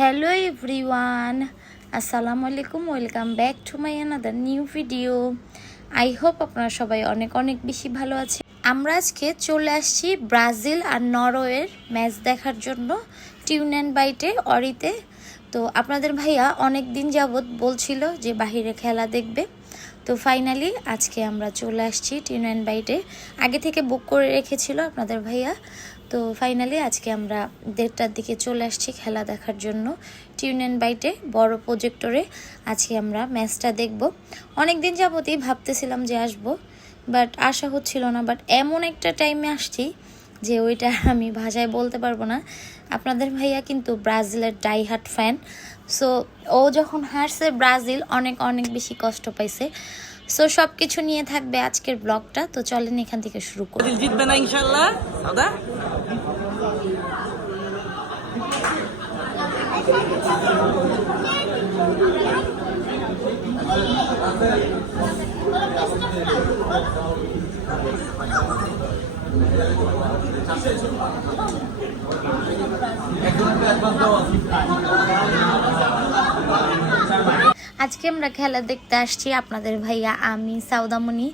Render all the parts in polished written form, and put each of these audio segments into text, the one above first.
Hello everyone, আসসালামু আলাইকুম। Welcome back to my another new video. I hope আপনারা সবাই অনেক অনেক বেশি ভালো আছে। আমরা আজকে চলে আসছি ব্রাজিল আর নরওয়ের ম্যাচ দেখার জন্য টিউন অ্যান্ড বাইটে অরিতে। তো আপনাদের ভাইয়া অনেক দিন যাবৎ বলছিল যে বাহিরে খেলা দেখবে, তো ফাইনালি আজকে আমরা চলে আসছি টিউন অ্যান্ড বাইটে। আগে থেকে বুক করে রেখেছিল আপনাদের ভাইয়া, তো ফাইনালি আজকে আমরা 1:30টার দিকে চলে আসছি খেলা দেখার জন্য টিউন অ্যান্ড বাইটে বড় প্রজেক্টরে। আজকে আমরা ম্যাচটা দেখব। অনেক দিন যাবতই ভাবতেছিলাম যে আসব, বাট আসা হচ্ছিল না। বাট এমন একটা টাইমে আসছি যে ওইটা আমি ভাষায় বলতে পারবো না। আপনাদের ভাইয়া কিন্তু ব্রাজিলের ডাইহার্ট ফ্যান, সো ও যখন হারছে ব্রাজিল অনেক অনেক বেশি কষ্ট পাইছে। সো সব কিছু নিয়ে থাকবে আজকের ব্লগটা, তো চলেন এখান থেকে শুরু করি। জিতবে না ইনশাআল্লাহ দাদা। আজকে আমরা খেলা দেখতে আসছি আপনাদের ভাইয়া, আমি, সাউদামণি,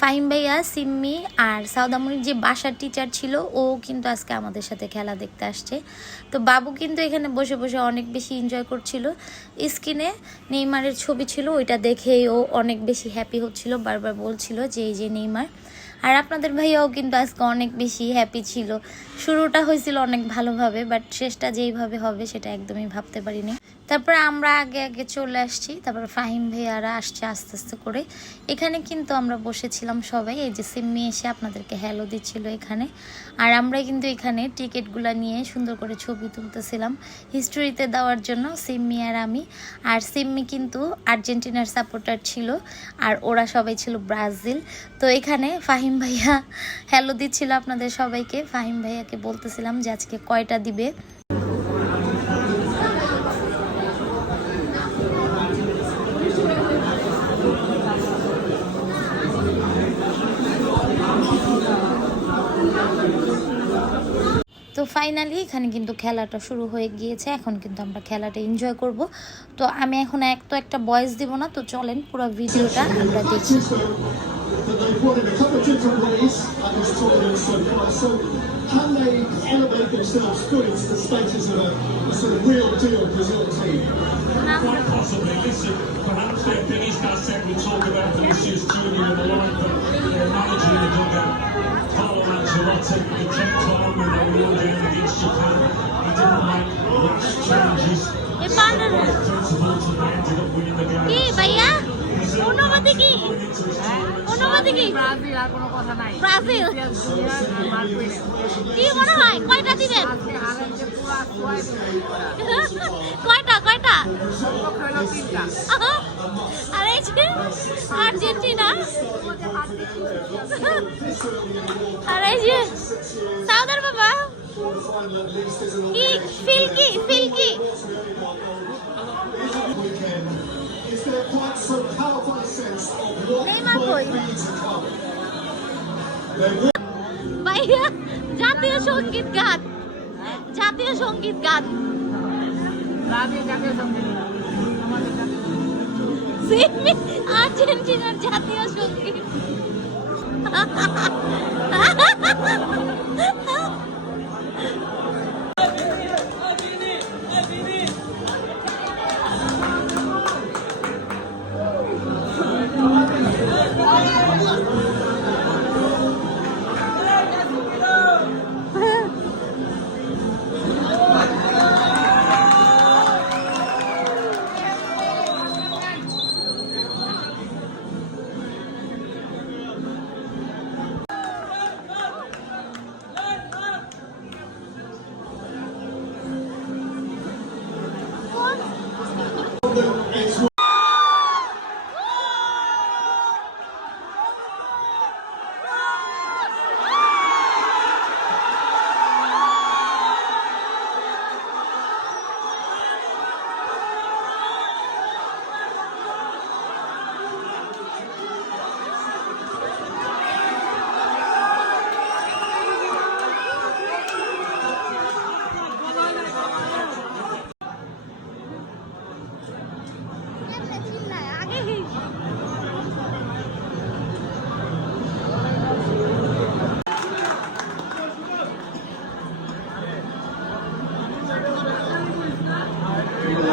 ফাহিম ভাইয়া, সিম্মি আর সাউদামণির যে বাসার টিচার ছিল ও কিন্তু আজকে আমাদের সাথে খেলা দেখতে আসছে। তো বাবু কিন্তু এখানে বসে বসে অনেক বেশি এনজয় করছিল। স্ক্রিনে নেইমারের ছবি ছিল, ওইটা দেখেই ও অনেক বেশি হ্যাপি হচ্ছিল, বারবার বলছিল যে এই যে নেইমার। আর আপনাদের ভাইয়াও কিন্তু আজকে অনেক বেশি হ্যাপি ছিল। শুরুটা হয়েছিল অনেক ভালোভাবে, বাট শেষটা যেইভাবে হবে সেটা একদমই ভাবতে পারিনি। তারপর আমরা আগে আগে চলে আসছি, তারপর ফাহিম ভাইয়ারা আসছে আস্তে আস্তে করে। এখানে কিন্তু আমরা বসেছিলাম সবাই, এই যে সিম্মি এসে আপনাদেরকে হ্যালো দিচ্ছিল এখানে। আর আমরা কিন্তু এখানে টিকিটগুলো নিয়ে সুন্দর করে ছবি তুলতেছিলাম হিস্টোরিতে দেওয়ার জন্য, সিম্মি আর আমি। আর সিম্মি কিন্তু আর্জেন্টিনার সাপোর্টার ছিল আর ওরা সবাই ছিল ব্রাজিল। তো এখানে ফাহিম ভাইয়া হ্যালো দিচ্ছিল আপনাদের সবাইকে। ফাহিম ভাইয়াকে বলতেছিলাম যে আজকে কয়টা দিবে। তো ফাইনালি এখানে কিন্তু খেলাটা শুরু হয়ে গিয়েছে, এখন কিন্তু আমরা খেলাটা এনজয় করব। তো আমি এখন একটা ভয়েস দিব না, তো চলেন পুরো ভিডিওটা আমরা দেখি। Can they elevate themselves fully to the status of a sort of real deal Brazil team? Quite possibly. Listen, perhaps they're finished. I said we'll talk about Vinicius Junior and the like, but managing the dugout, Carlo Ancelotti, he kept on when they were all down against Japan. He didn't make rash changes. Principle to they ended up winning the game. কি ভাইয়া অনুমতি কি? অনুমতি কি? Brazil আর কোনো কথা নাই। Brazil কি মনে হয় কয়টা দিবেন? কয়টা কয়টা? আর এই যে আর্জেন্টিনা আর এই যে সাউদার বাবা কি ফিল কি ফিল কি? Is there quite some powerful sense of what Neymar কই? might be to come? ভাইয়া জাতীয় সঙ্গীত গান, জাতীয় সঙ্গীত গান। সিম্মি আর্জেন্টিনার জাতীয় সঙ্গীত।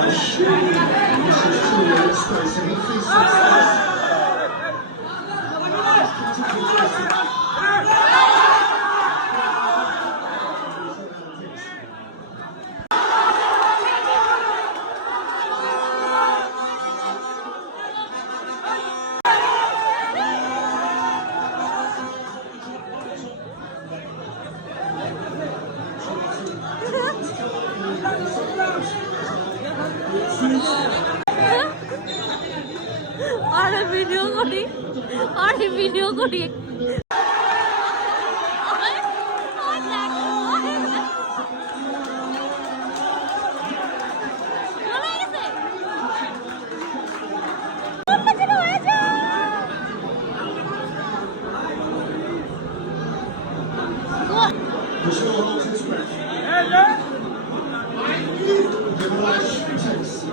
Rush. And this is truly in space, and he feeds some space. আরে ভিডিও করি The show holds its breath. The Rush takes a breath.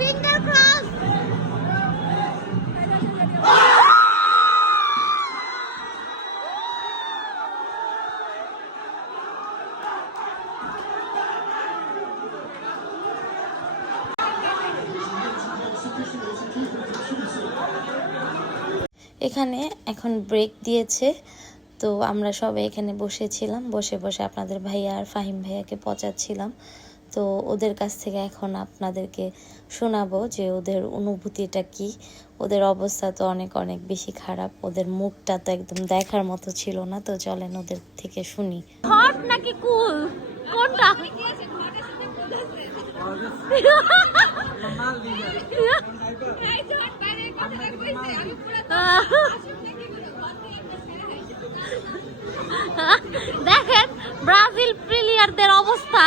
Finger cross. এখানে এখন ব্রেক দিয়েছে, তো আমরা সবাই এখানে বসেছিলাম, বসে বসে আপনাদের ভাইয়া আর ফাহিম ভাইয়াকে পচাচ্ছিলাম। তো ওদের কাছ থেকে এখন আপনাদেরকে শোনাবো যে ওদের অনুভূতিটা কি। ওদের অবস্থা তো অনেক অনেক বেশি খারাপ, ওদের মুখটা তো একদম দেখার মতো ছিল না। তো চলেন ওদের থেকে শুনি। হট নাকি কুল কোনটা? দেখেন ব্রাজিল প্লেয়ারদের অবস্থা,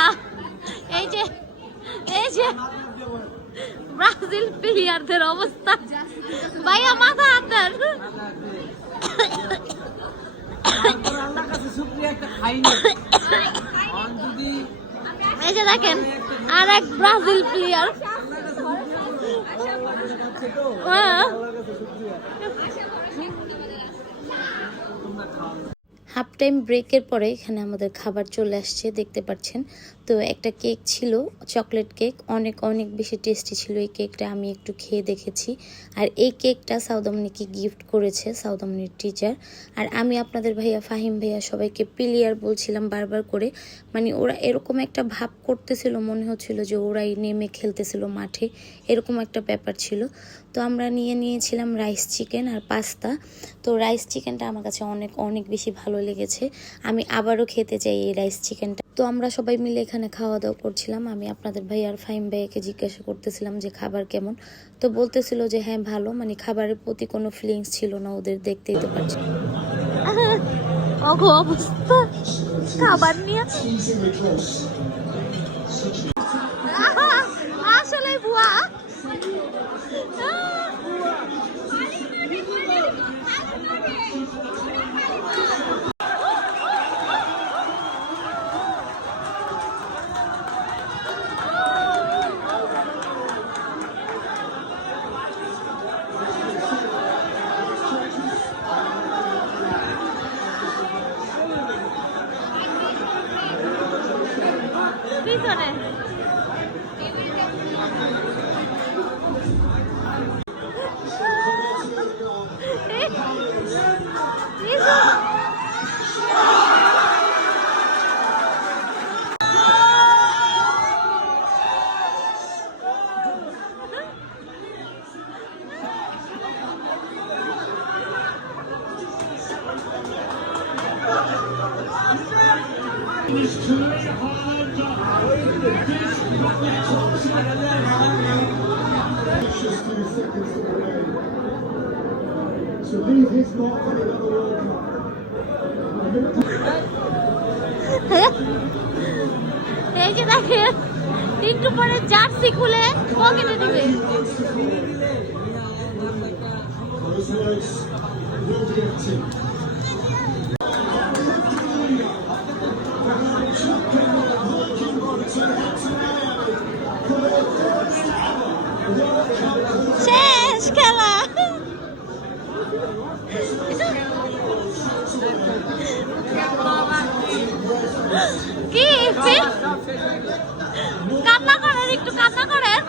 এই যে ব্রাজিল প্লেয়ারদের অবস্থা। ভাইয়া মাথা হাতের এই যে দেখেন আর এক ব্রাজিল প্লেয়ার। হাফ টাইম ব্রেকের পরে এখানে আমাদের খাবার চলে আসছে, দেখতে পাচ্ছেন। তো একটা কেক ছিল, চকলেট কেক, অনেক অনেক বেশি টেস্টি ছিল এই কেকটা। আমি একটু খেয়ে দেখেছি। আর এই কেকটা সাউদামণিকে গিফট করেছে সাউদামণির টিচার। আর আমি আপনাদের ভাইয়া ফাহিম ভাইয়া সবাইকে প্লেয়ার বলছিলাম বারবার করে, মানে ওরা এরকম একটা ভাব করতেছিল, মনে হচ্ছিল যে ওরাই নেমে খেলতেছিল মাঠে, এরকম একটা ব্যাপার ছিল। তো আমরা নিয়েছিলাম রাইস চিকেন আর পাস্তা। তো রাইস চিকেনটা আমার কাছে অনেক অনেক বেশি ভালো লেগেছে, আমি আবারও খেতে চাই এই রাইস চিকেনটা। তো আমরা সবাই মিলে এখানে খাওয়া দাওয়া করছিলাম। আমি আপনাদের ভাই আর ফাহিম ভাইয়াকে জিজ্ঞাসা করতেছিলাম যে খাবার কেমন। তো বলতেছিল যে হ্যাঁ ভালো, মানে খাবারের প্রতি কোনো ফিলিংস ছিল না ওদের, দেখতেই তো পারছি অবস্থা খাবার নিয়ে। আসলে বুয়া পিছনে Just 2 seconds away to leave his mark on another World Cup. এই যে দেখেন একটু পরে জার্সি খুলে পকেটে দিবে। Those words will be empty. শেষ খেলা। কান্না করেন, একটু কান্না করেন।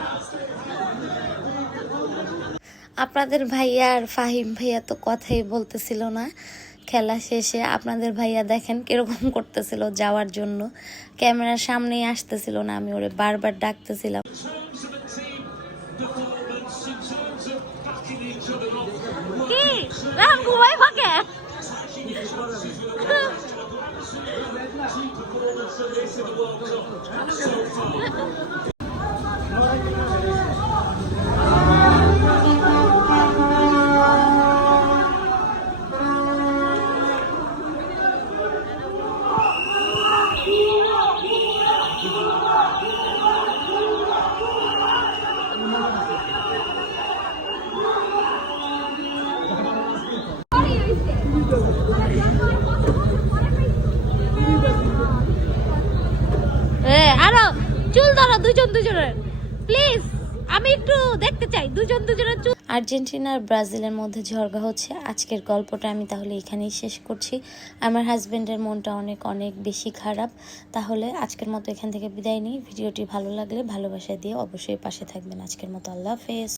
আপনাদের ভাইয়া আর ফাহিম ভাইয়া তো কথাই বলতেছিল না। খেলা শেষে আপনাদের ভাইয়া দেখেন কিরকম করতেছিল যাওয়ার জন্য, ক্যামেরার সামনেই আসতেছিল না, আমি ওরে বারবার ডাকতেছিলাম। কি রাম ঘুমাই ফাঁকে আরো চুল ধরো দুজন দুজনের, প্লিজ আমি একটু দেখতে চাই দুজন দুজনের চুল। আর্জেন্টিনা আর ব্রাজিলের মধ্যে ঝগড়া হচ্ছে। আজকের গল্পটা আমি তাহলে এখানেই শেষ করছি। আমার হাজবেন্ডের মনটা অনেক অনেক বেশি খারাপ। তাহলে আজকের মতো এখান থেকে বিদায় নিই। ভিডিওটি ভালো লাগলে ভালোবাসা দিয়ে অবশ্যই পাশে থাকবেন। আজকের মতো আল্লাহ হাফেজ।